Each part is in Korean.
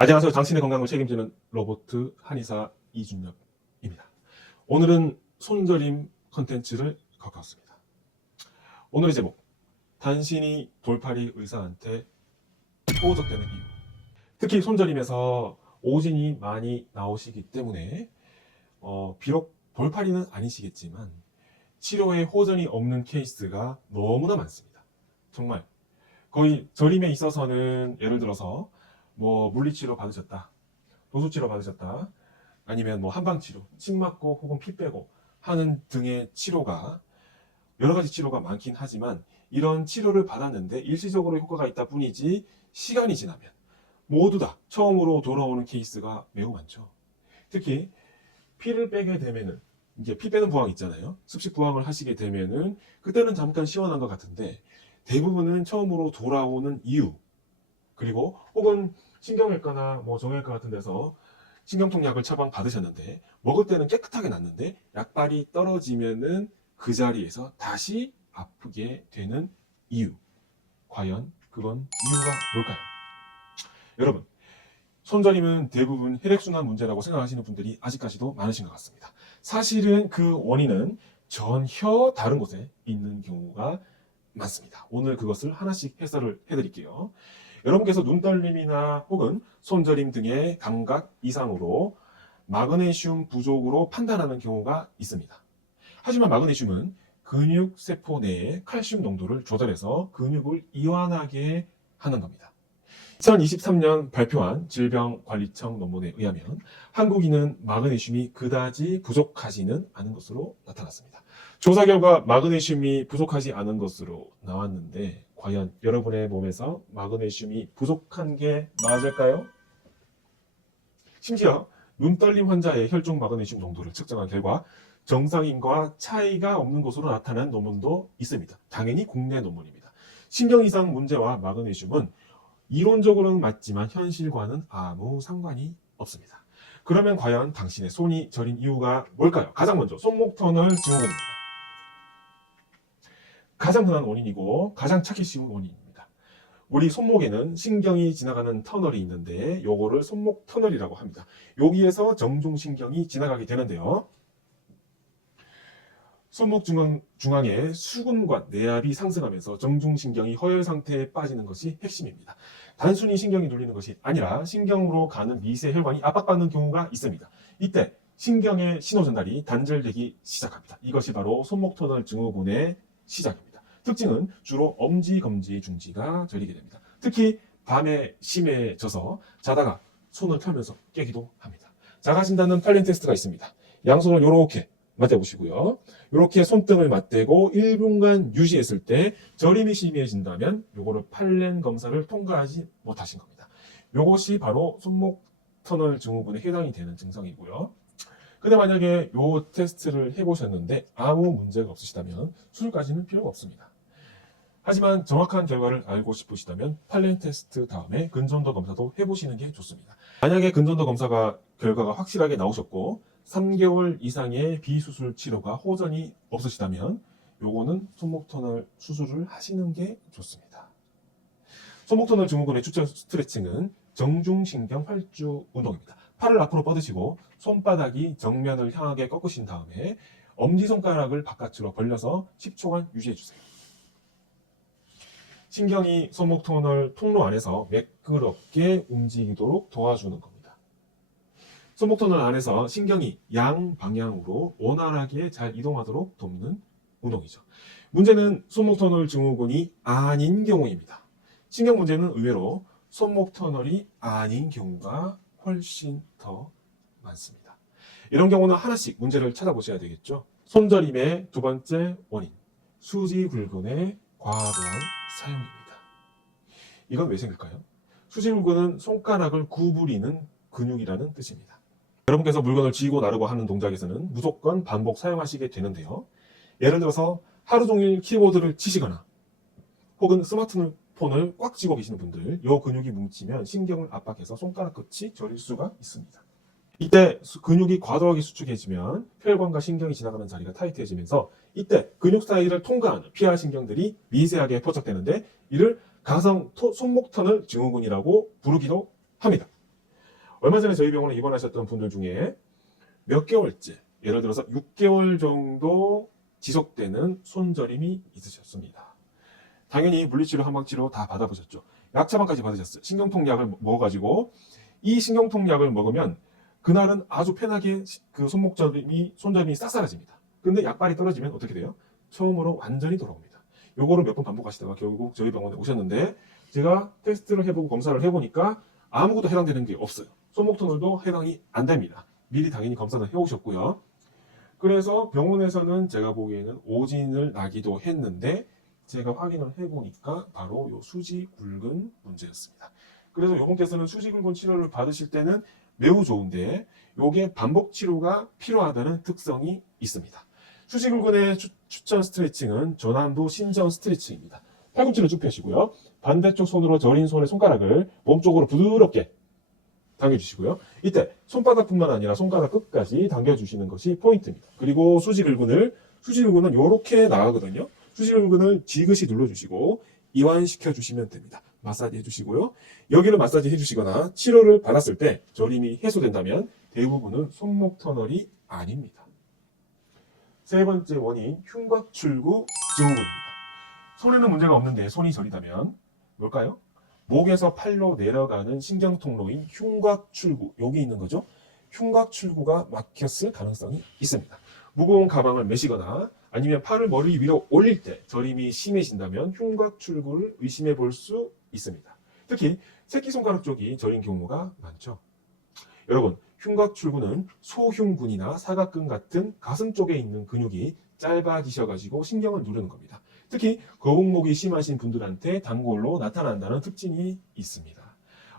안녕하세요. 당신의 건강을 책임지는 로봇 한의사 이준엽입니다. 오늘은 손저림 컨텐츠를 갖고 왔습니다. 오늘의 제목, 단신이 돌팔이 의사한테 호적되는 이유. 특히 손저림에서 오진이 많이 나오시기 때문에 비록 돌팔이는 아니시겠지만 치료에 호전이 없는 케이스가 너무나 많습니다. 정말 거의 저림에 있어서는 예를 들어서 물리치료 받으셨다, 도수치료 받으셨다, 아니면 한방치료, 침 맞고 혹은 피 빼고 하는 등의 치료가 여러 가지 치료가 많긴 하지만 이런 치료를 받았는데 일시적으로 효과가 있다 뿐이지 시간이 지나면 모두 다 처음으로 돌아오는 케이스가 매우 많죠. 특히 피를 빼게 되면은 이제 피 빼는 부항 있잖아요. 습식 부항을 하시게 되면은 그때는 잠깐 시원한 것 같은데 대부분은 처음으로 돌아오는 이유, 그리고 혹은 신경외과나 정형외과 같은 데서 신경통 약을 처방 받으셨는데 먹을 때는 깨끗하게 낫는데 약발이 떨어지면은 그 자리에서 다시 아프게 되는 이유, 과연 그건 이유가 뭘까요? 여러분, 손저림은 대부분 혈액순환 문제라고 생각하시는 분들이 아직까지도 많으신 것 같습니다. 사실은 그 원인은 전혀 다른 곳에 있는 경우가 많습니다. 오늘 그것을 하나씩 해설을 해드릴게요. 여러분께서 눈떨림이나 혹은 손저림 등의 감각 이상으로 마그네슘 부족으로 판단하는 경우가 있습니다. 하지만 마그네슘은 근육세포 내의 칼슘 농도를 조절해서 근육을 이완하게 하는 겁니다. 2023년 발표한 질병관리청 논문에 의하면 한국인은 마그네슘이 그다지 부족하지는 않은 것으로 나타났습니다. 조사 결과 마그네슘이 부족하지 않은 것으로 나왔는데 과연 여러분의 몸에서 마그네슘이 부족한 게 맞을까요? 심지어 눈떨림 환자의 혈중 마그네슘 농도를 측정한 결과 정상인과 차이가 없는 것으로 나타난 논문도 있습니다. 당연히 국내 논문입니다. 신경 이상 문제와 마그네슘은 이론적으로는 맞지만 현실과는 아무 상관이 없습니다. 그러면 과연 당신의 손이 저린 이유가 뭘까요? 가장 먼저 손목 터널 증후군입니다. 가장 흔한 원인이고 가장 찾기 쉬운 원인입니다. 우리 손목에는 신경이 지나가는 터널이 있는데 요거를 손목 터널이라고 합니다. 여기에서 정중신경이 지나가게 되는데요. 손목 중앙에 수근관, 내압이 상승하면서 정중신경이 허열 상태에 빠지는 것이 핵심입니다. 단순히 신경이 눌리는 것이 아니라 신경으로 가는 미세 혈관이 압박받는 경우가 있습니다. 이때 신경의 신호 전달이 단절되기 시작합니다. 이것이 바로 손목 터널 증후군의 시작입니다. 특징은 주로 엄지, 검지, 중지가 저리게 됩니다. 특히 밤에 심해져서 자다가 손을 펴면서 깨기도 합니다. 자가진단은 팔렌 테스트가 있습니다. 양손을 이렇게 맞대보시고요. 이렇게 손등을 맞대고 1분간 유지했을 때 저림이 심해진다면 요거를 팔렌 검사를 통과하지 못하신 겁니다. 요것이 바로 손목 터널 증후군에 해당이 되는 증상이고요. 근데 만약에 요 테스트를 해보셨는데 아무 문제가 없으시다면 수술까지는 필요가 없습니다. 하지만 정확한 결과를 알고 싶으시다면 팔렌 테스트 다음에 근전도 검사도 해보시는 게 좋습니다. 만약에 근전도 검사가 결과가 확실하게 나오셨고 3개월 이상의 비수술 치료가 호전이 없으시다면 요거는 손목 터널 수술을 하시는 게 좋습니다. 손목 터널 증후군의 추천 스트레칭은 정중신경 활주 운동입니다. 팔을 앞으로 뻗으시고 손바닥이 정면을 향하게 꺾으신 다음에 엄지손가락을 바깥으로 벌려서 10초간 유지해주세요. 신경이 손목 터널 통로 안에서 매끄럽게 움직이도록 도와주는 겁니다. 손목 터널 안에서 신경이 양방향으로 원활하게 잘 이동하도록 돕는 운동이죠. 문제는 손목 터널 증후군이 아닌 경우입니다. 신경 문제는 의외로 손목 터널이 아닌 경우가 훨씬 더 많습니다. 이런 경우는 하나씩 문제를 찾아보셔야 되겠죠. 손저림의 두 번째 원인, 수지불근의 과도한 사용입니다. 이건 왜 생길까요? 수지불근은 손가락을 구부리는 근육이라는 뜻입니다. 여러분께서 물건을 쥐고 나르고 하는 동작에서는 무조건 반복 사용하시게 되는데요. 예를 들어서 하루 종일 키보드를 치시거나 혹은 스마트폰을 꽉 쥐고 계시는 분들, 이 근육이 뭉치면 신경을 압박해서 손가락 끝이 저릴 수가 있습니다. 이때 근육이 과도하게 수축해지면 혈관과 신경이 지나가는 자리가 타이트해지면서 이때 근육 사이를 통과하는 피하 신경들이 미세하게 포착되는데 이를 가성 손목 터널 증후군이라고 부르기도 합니다. 얼마 전에 저희 병원에 입원하셨던 분들 중에 몇 개월째, 예를 들어서 6개월 정도 지속되는 손저림이 있으셨습니다. 당연히 물리치료, 한방치료 다 받아보셨죠. 약 처방까지 받으셨어요. 신경통약을 먹어가지고 이 신경통약을 먹으면 그날은 아주 편하게 그 손저림이 싹 사라집니다. 근데 약발이 떨어지면 어떻게 돼요? 처음으로 완전히 돌아옵니다. 요거를 몇 번 반복하시다가 결국 저희 병원에 오셨는데 제가 테스트를 해보고 검사를 해보니까 아무것도 해당되는 게 없어요. 손목터널도 해당이 안 됩니다. 미리 당연히 검사는 해오셨고요. 그래서 병원에서는 제가 보기에는 오진을 나기도 했는데 제가 확인을 해보니까 바로 요 수지굴근 문제였습니다. 그래서 요분께서는 수지굴근 치료를 받으실 때는 매우 좋은데 요게 반복 치료가 필요하다는 특성이 있습니다. 수지굴근의 추천 스트레칭은 전완부 신전 스트레칭입니다. 팔꿈치를 쭉 펴시고요. 반대쪽 손으로 저린 손의 손가락을 몸쪽으로 부드럽게 당겨주시고요. 이때 손바닥뿐만 아니라 손가락 끝까지 당겨주시는 것이 포인트입니다. 그리고 수지굴근은 이렇게 나가거든요. 수지굴근을 지그시 눌러주시고 이완시켜 주시면 됩니다. 마사지 해주시고요. 여기를 마사지 해주시거나 치료를 받았을 때 저림이 해소된다면 대부분은 손목 터널이 아닙니다. 세 번째 원인, 흉곽출구 증후군입니다. 손에는 문제가 없는데 손이 저리다면 뭘까요? 목에서 팔로 내려가는 신경통로인 흉곽출구, 여기 있는 거죠. 흉곽출구가 막혔을 가능성이 있습니다. 무거운 가방을 메시거나 아니면 팔을 머리 위로 올릴 때 저림이 심해진다면 흉곽출구를 의심해 볼 수 있습니다. 특히 새끼손가락 쪽이 저린 경우가 많죠. 여러분, 흉곽출구는 소흉근이나 사각근 같은 가슴 쪽에 있는 근육이 짧아지셔가지고 신경을 누르는 겁니다. 특히 거북목이 심하신 분들한테 단골로 나타난다는 특징이 있습니다.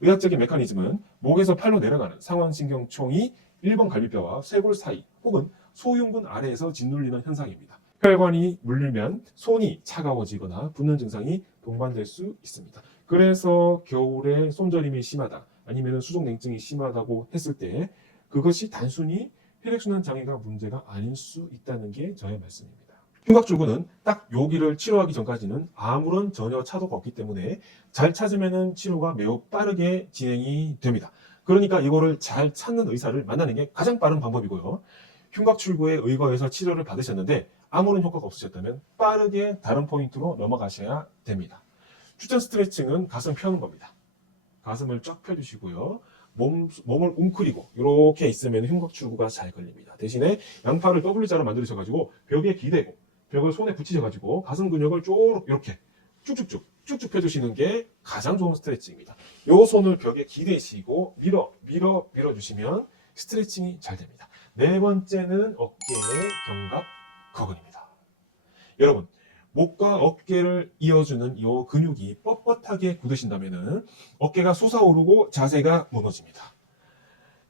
의학적인 메커니즘은 목에서 팔로 내려가는 상완신경총이 1번 갈비뼈와 쇄골 사이 혹은 소흉근 아래에서 짓눌리는 현상입니다. 혈관이 물리면 손이 차가워지거나 붓는 증상이 동반될 수 있습니다. 그래서 겨울에 손저림이 심하다 아니면 수족냉증이 심하다고 했을 때 그것이 단순히 혈액순환 장애가 문제가 아닐 수 있다는 게 저의 말씀입니다. 흉곽출구는 딱 여기를 치료하기 전까지는 아무런 전혀 차도가 없기 때문에 잘 찾으면 치료가 매우 빠르게 진행이 됩니다. 그러니까 이거를 잘 찾는 의사를 만나는 게 가장 빠른 방법이고요. 흉곽출구에 의거해서 치료를 받으셨는데 아무런 효과가 없으셨다면 빠르게 다른 포인트로 넘어가셔야 됩니다. 추천 스트레칭은 가슴 펴는 겁니다. 가슴을 쫙 펴주시고요. 몸을 웅크리고 이렇게 있으면 흉곽출구가 잘 걸립니다. 대신에 양팔을 W자로 만드셔가지고 벽에 기대고 벽을 손에 붙이셔가지고 가슴 근육을 쭉 이렇게 쭉쭉 펴주시는 게 가장 좋은 스트레칭입니다. 요 손을 벽에 기대시고 밀어주시면 스트레칭이 잘 됩니다. 네 번째는 어깨의 견갑 거근입니다. 여러분, 목과 어깨를 이어주는 이 근육이 뻣뻣하게 굳으신다면 어깨가 솟아오르고 자세가 무너집니다.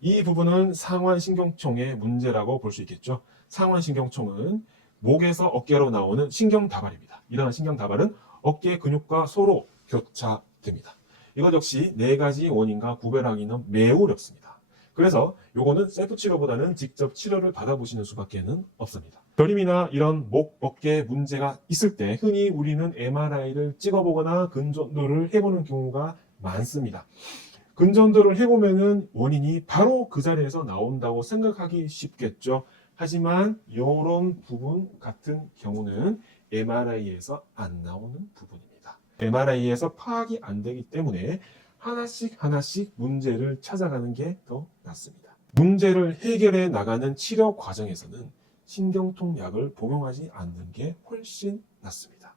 이 부분은 상완신경총의 문제라고 볼 수 있겠죠. 상완신경총은 목에서 어깨로 나오는 신경다발입니다. 이러한 신경다발은 어깨 근육과 서로 교차됩니다. 이것 역시 네 가지 원인과 구별하기는 매우 어렵습니다. 그래서 요거는 셀프 치료보다는 직접 치료를 받아보시는 수밖에 없습니다. 저림이나 이런 목, 어깨 문제가 있을 때 흔히 우리는 MRI를 찍어보거나 근전도를 해보는 경우가 많습니다. 근전도를 해보면은 원인이 바로 그 자리에서 나온다고 생각하기 쉽겠죠. 하지만 이런 부분 같은 경우는 MRI에서 안 나오는 부분입니다. MRI에서 파악이 안 되기 때문에 하나씩 문제를 찾아가는 게 더 낫습니다. 문제를 해결해 나가는 치료 과정에서는 신경통약을 복용하지 않는 게 훨씬 낫습니다.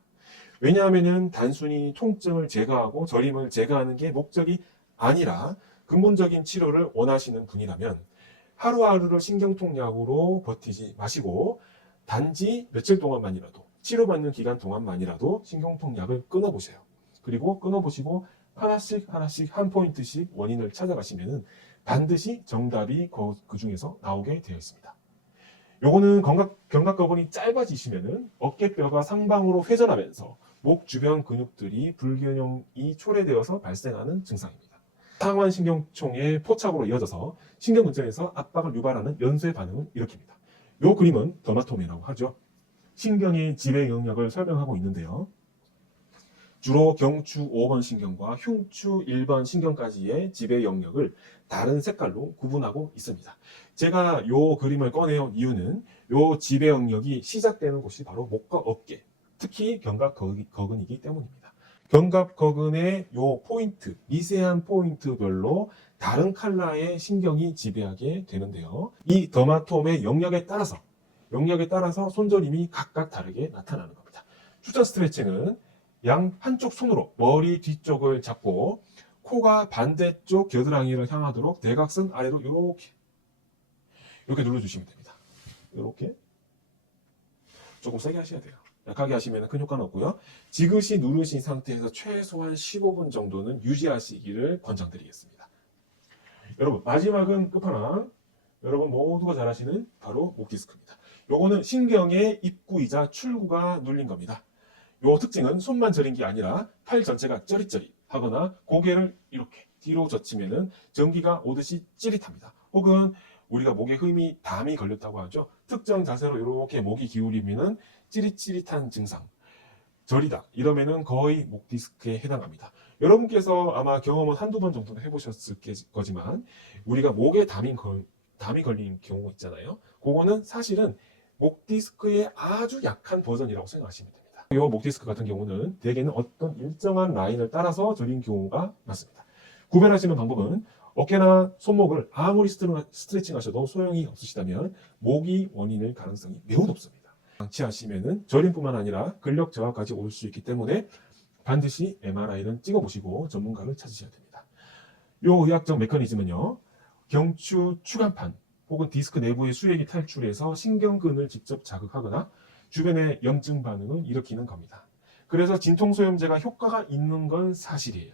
왜냐하면 단순히 통증을 제거하고 저림을 제거하는 게 목적이 아니라 근본적인 치료를 원하시는 분이라면 하루하루를 신경통약으로 버티지 마시고 단지 며칠 동안만이라도 치료받는 기간 동안만이라도 신경통약을 끊어보세요. 그리고 끊어보시고 하나씩 한 포인트씩 원인을 찾아가시면 반드시 정답이 그 중에서 나오게 되어 있습니다. 요거는 견갑거근이 짧아지시면 어깨뼈가 상방으로 회전하면서 목 주변 근육들이 불균형이 초래되어서 발생하는 증상입니다. 상완신경총의 포착으로 이어져서 신경 근처에서 압박을 유발하는 연쇄 반응을 일으킵니다. 요 그림은 더마토미라고 하죠. 신경의 지배 영역을 설명하고 있는데요. 주로 경추 5번 신경과 흉추 1번 신경까지의 지배 영역을 다른 색깔로 구분하고 있습니다. 제가 이 그림을 꺼내온 이유는 이 지배 영역이 시작되는 곳이 바로 목과 어깨, 특히 견갑거근이기 때문입니다. 견갑거근의 이 포인트, 미세한 포인트별로 다른 컬러의 신경이 지배하게 되는데요. 이 더마톰의 영역에 따라서 손저림이 각각 다르게 나타나는 겁니다. 추천 스트레칭은 한쪽 손으로 머리 뒤쪽을 잡고 코가 반대쪽 겨드랑이를 향하도록 대각선 아래로 이렇게 눌러주시면 됩니다. 이렇게 조금 세게 하셔야 돼요. 약하게 하시면 큰 효과는 없고요. 지그시 누르신 상태에서 최소한 15분 정도는 유지하시기를 권장드리겠습니다. 여러분, 마지막은 끝판왕. 여러분 모두가 잘 아시는 바로 목 디스크입니다. 요거는 신경의 입구이자 출구가 눌린 겁니다. 요 특징은 손만 저린 게 아니라 팔 전체가 쩌릿쩌릿하거나 고개를 이렇게 뒤로 젖히면은 전기가 오듯이 찌릿합니다. 혹은 우리가 목에 담이 걸렸다고 하죠. 특정 자세로 이렇게 목이 기울이면은 찌릿찌릿한 증상, 저리다 이러면은 거의 목 디스크에 해당합니다. 여러분께서 아마 경험은 한두 번 정도는 해보셨을 거지만 우리가 목에 담이 걸린 경우 있잖아요. 그거는 사실은 목 디스크의 아주 약한 버전이라고 생각하시면 됩니다. 이 목 디스크 같은 경우는 대개는 어떤 일정한 라인을 따라서 저린 경우가 많습니다. 구별하시는 방법은 어깨나 손목을 아무리 스트레칭 하셔도 소용이 없으시다면 목이 원인일 가능성이 매우 높습니다. 방치하시면은 저림뿐만 아니라 근력 저하까지 올 수 있기 때문에 반드시 MRI는 찍어보시고 전문가를 찾으셔야 됩니다. 이 의학적 메커니즘은요, 경추 추간판 혹은 디스크 내부의 수액이 탈출해서 신경근을 직접 자극하거나 주변의 염증 반응을 일으키는 겁니다. 그래서 진통소염제가 효과가 있는 건 사실이에요.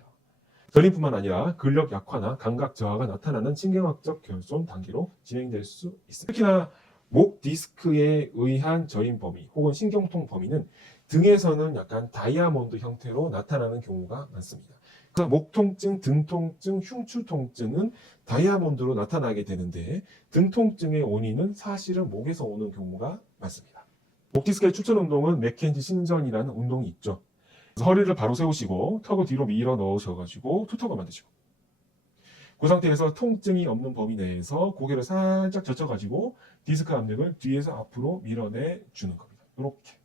저림뿐만 아니라 근력 약화나 감각 저하가 나타나는 신경학적 결손 단계로 진행될 수 있습니다. 특히나 목 디스크에 의한 저림 범위 혹은 신경통 범위는 등에서는 약간 다이아몬드 형태로 나타나는 경우가 많습니다. 그러니까 목 통증, 등 통증, 흉추 통증은 다이아몬드로 나타나게 되는데 등 통증의 원인은 사실은 목에서 오는 경우가 많습니다. 목 디스크의 추천 운동은 맥켄지 신전이라는 운동이 있죠. 허리를 바로 세우시고 턱을 뒤로 밀어 넣으셔가지고 투턱을 만드시고 그 상태에서 통증이 없는 범위 내에서 고개를 살짝 젖혀가지고 디스크 압력을 뒤에서 앞으로 밀어내 주는 겁니다. 이렇게.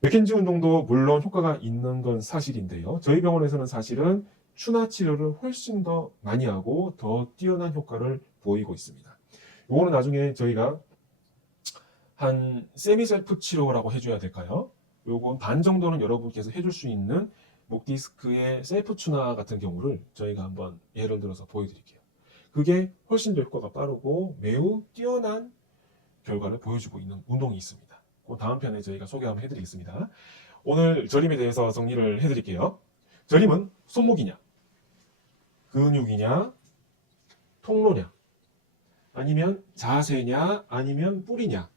맥켄지 운동도 물론 효과가 있는 건 사실인데요. 저희 병원에서는 사실은 추나 치료를 훨씬 더 많이 하고 더 뛰어난 효과를 보이고 있습니다. 이거는 나중에 저희가 한 세미셀프 치료라고 해줘야 될까요? 요건 반 정도는 여러분께서 해줄 수 있는 목 디스크의 셀프 추나 같은 경우를 저희가 한번 예를 들어서 보여드릴게요. 그게 훨씬 더 효과가 빠르고 매우 뛰어난 결과를 보여주고 있는 운동이 있습니다. 그 다음 편에 저희가 소개 한번 해드리겠습니다. 오늘 저림에 대해서 정리를 해드릴게요. 저림은 손목이냐, 근육이냐, 통로냐, 아니면 자세냐, 아니면 뿌리냐,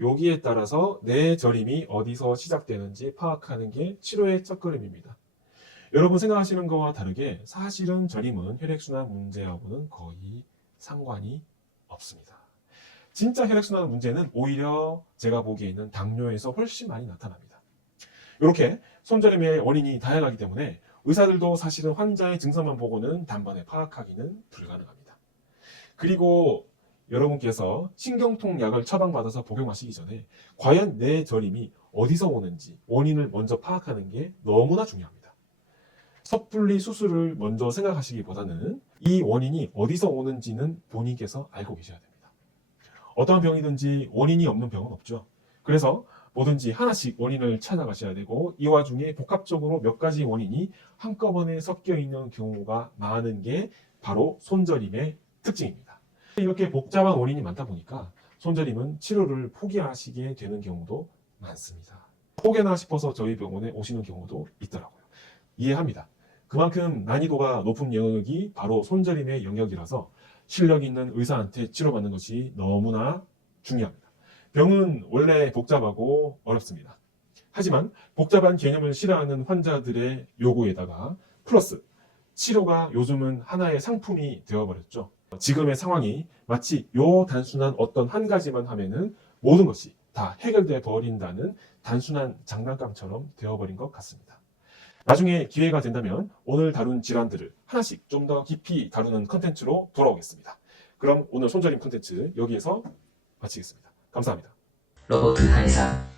여기에 따라서 내 저림이 어디서 시작되는지 파악하는 게 치료의 첫걸음입니다. 여러분 생각하시는 것과 다르게 사실은 저림은 혈액순환 문제하고는 거의 상관이 없습니다. 진짜 혈액순환 문제는 오히려 제가 보기에는 당뇨에서 훨씬 많이 나타납니다. 이렇게 손저림의 원인이 다양하기 때문에 의사들도 사실은 환자의 증상만 보고는 단번에 파악하기는 불가능합니다. 그리고 여러분께서 신경통 약을 처방받아서 복용하시기 전에 과연 내 저림이 어디서 오는지 원인을 먼저 파악하는 게 너무나 중요합니다. 섣불리 수술을 먼저 생각하시기보다는 이 원인이 어디서 오는지는 본인께서 알고 계셔야 됩니다. 어떠한 병이든지 원인이 없는 병은 없죠. 그래서 뭐든지 하나씩 원인을 찾아가셔야 되고 이 와중에 복합적으로 몇 가지 원인이 한꺼번에 섞여 있는 경우가 많은 게 바로 손저림의 특징입니다. 이렇게 복잡한 원인이 많다 보니까 손저림은 치료를 포기하시게 되는 경우도 많습니다. 혹여나 싶어서 저희 병원에 오시는 경우도 있더라고요. 이해합니다. 그만큼 난이도가 높은 영역이 바로 손저림의 영역이라서 실력 있는 의사한테 치료받는 것이 너무나 중요합니다. 병은 원래 복잡하고 어렵습니다. 하지만 복잡한 개념을 싫어하는 환자들의 요구에다가 플러스 치료가 요즘은 하나의 상품이 되어버렸죠. 지금의 상황이 마치 요 단순한 어떤 한 가지만 하면은 모든 것이 다 다 해결돼 버린다는 단순한 장난감처럼 되어버린 것 같습니다. 나중에 기회가 된다면 오늘 다룬 질환들을 하나씩 좀 더 깊이 다루는 컨텐츠로 돌아오겠습니다. 그럼 오늘 손저림 컨텐츠 여기에서 마치겠습니다. 감사합니다. 로봇 한의사